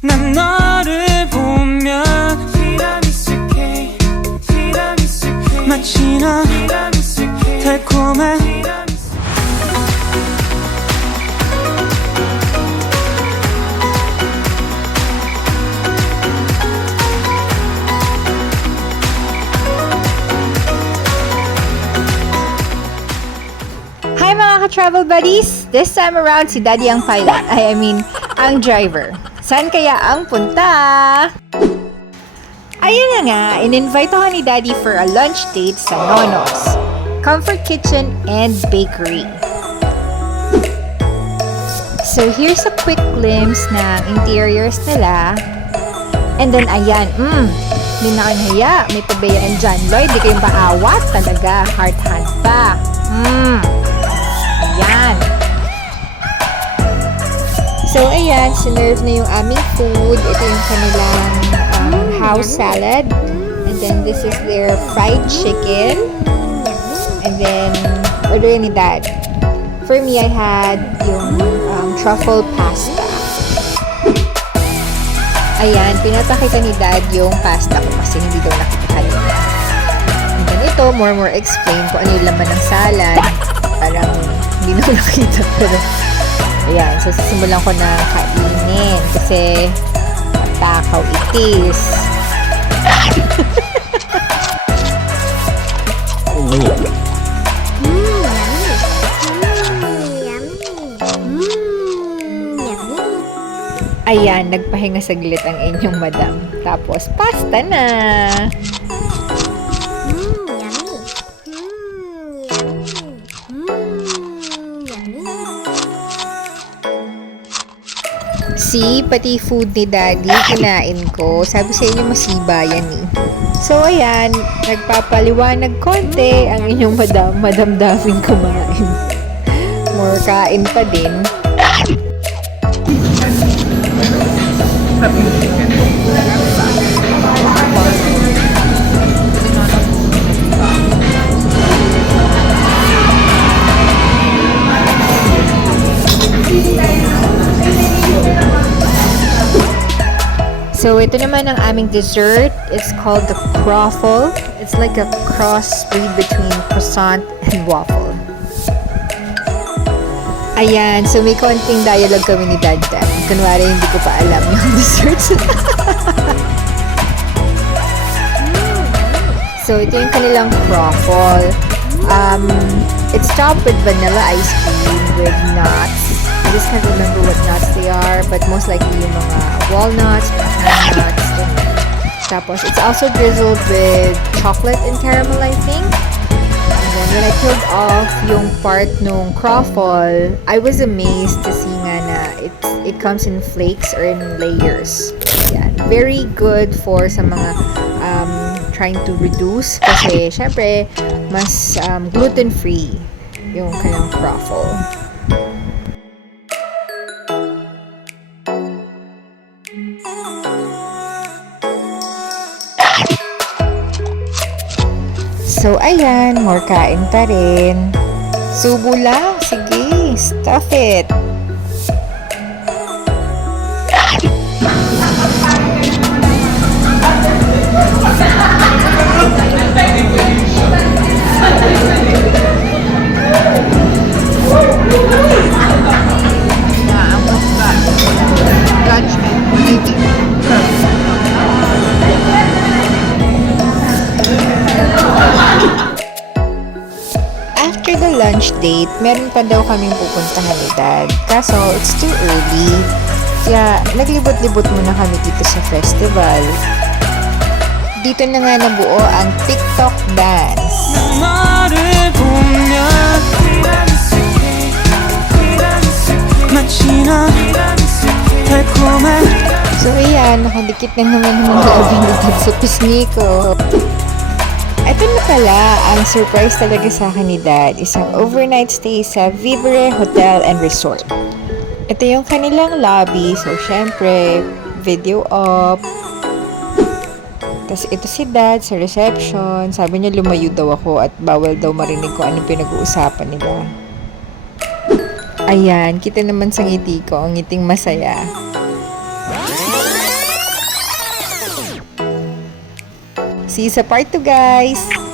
난 너를 보면 티라미수 케이크 마치 넌 달콤한 Hi mga ka-travel buddies! This time around, si Daddy ang pilot. I mean, ang driver. Saan kaya ang punta? Ayun na nga, in-invite ako ni Daddy for a lunch date sa Nonos Comfort Kitchen and Bakery. So here's a quick glimpse ng interiors nila. And then ayan, hindi na kanaya. May pabayaan dyan. Lloyd, di kayong paawat talaga. Heart hand pa. Ayan. So, ayan, sinerve na yung aming food. Ito yung kanilang house salad. And then, this is their fried chicken. And then, order ni Dad. For me, I had yung truffle pasta. Ayan, pinapakita ni Dad yung pasta ko kasi hindi daw nakita kanina. And then, ito, more explain kung ano yung laman ng salad. Parang hindi na nakita, pero ayan, so sisimulan ko na kainin kasi matakaw itis. Ayan, nagpahinga saglit ang inyong madam. Tapos, pasta na! See, pati food ni Daddy, kinain ko. Sabi sa inyo, masiba yan eh. So, ayan, nagpapaliwanag konti ang inyong madam daming kumain. More kain pa din. So, ito naman ang aming dessert. It's called the croffle. It's like a crossbreed between croissant and waffle. Ayan. So, may konting dialogue kami ni Dad. Kunwari, hindi ko pa alam yung desserts. So, ito yung kanilang croffle. It's topped with vanilla ice cream with nuts. I just can't remember what nuts they are, but most likely yung mga walnuts, pecan nuts, ganyan. Tapos, it's also drizzled with chocolate and caramel, I think. And then, when I peeled off yung part nung croffle, I was amazed to see nga na it comes in flakes or in layers. Yan. Very good for sa mga trying to reduce kasi, syempre, mas gluten-free yung kanyang croffle. So, ayan, more kain pa rin. Subo lang, sige, stuff it. After the lunch date, meron pa daw kaming pupuntahan ni Dad. Kaso, it's too early. Kaya, naglibot-libot muna kami dito sa festival. Dito na nga nabuo ang TikTok dance. 너를 보면 마치 넌 달콤한 So, ayan, nakadikit na naman ng mga abinidad sa pisngi ko. Ito na pala, ang surprise talaga sa akin ni Dad, isang overnight stay sa Vivere Hotel and Resort. Ito yung kanilang lobby, so syempre, video up. Tapos ito si Dad sa reception, sabi niya lumayo daw ako at bawal daw marinig ko anong pinag-uusapan nila. Ayan, kita naman sa ngiti ko, ang ngiting masaya. See you sa part 2, guys!